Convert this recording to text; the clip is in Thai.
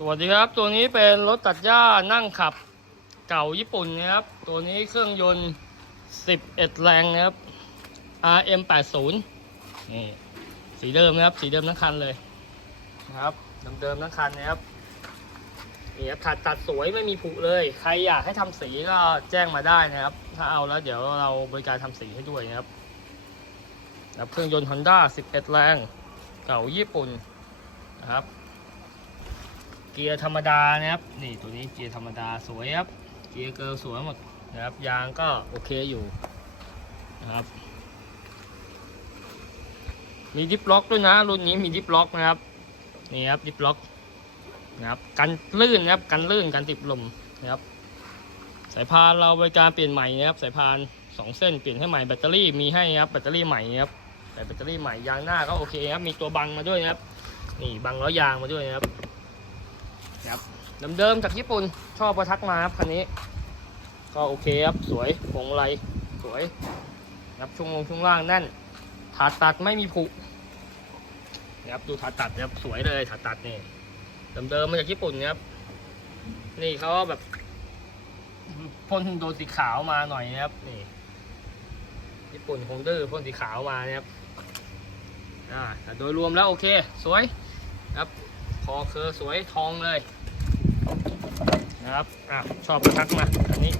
สวัสดีครับ ตัวนี้เป็นรถตัดหญ้านั่งขับเก่าญี่ปุ่นนะครับ ตัวนี้เครื่องยนต์ 11 แรงนะครับ RM 80นี่สีเดิมนะครับ สีเดิมทั้งคันเลยนะครับเดิมๆทั้งคันนะครับนี่ครับตัดตัดสวยไม่มีผุเลย ใครอยากให้ทำสีก็แจ้งมาได้นะครับ ถ้าเอาแล้วเดี๋ยวเราบริการทำสีให้ด้วยนะครับนะครับเครื่องยนต์ Honda 11 แรง เก่าญี่ปุ่นนะครับ เกียร์ธรรมดานะครับ นี่ตัวนี้เกียร์ธรรมดาสวยครับ เกียร์เกิร์ลสวยหมดนะครับ ยางก็โอเคอยู่นะครับ มีดิฟล็อกด้วยนะ รุ่นนี้มีดิฟล็อกนะครับ นี่ครับดิฟล็อกนะครับ กันลื่นนะครับ กันลื่นกันติดลมนะครับ สายพานเราบริการเปลี่ยนใหม่นะครับ สายพานสองเส้นเปลี่ยนให้ใหม่แบตเตอรี่มีให้ครับ แบตเตอรี่ใหม่นะครับใส่แบตเตอรี่ใหม่ยางหน้าก็โอเคครับ มีตัวบังมาด้วยนะครับ นี่บังล้อยางมาด้วยนะครับ เดิมๆจากญี่ปุ่นชอบประทักมาครับคันนี้ ก็โอเคครับสวยผงไรสวยนะครับช่วงลงช่วงล่างแน่นถาดตัดไม่มีผุนะครับดูถาดตัดนะครับสวยเลยถาดตัดนี่เดิมๆมาจากญี่ปุ่นครับ นี่เขาแบบพ่นโดนสีขาวมาหน่อยนะครับนี่ญี่ปุ่นคงดื้อพ่นสีขาวมานะครับอ่าแต่โดยรวมแล้วโอเค สวยครับคอเคอสวยทองเลย นะครับอะชอบทักมาอันนี้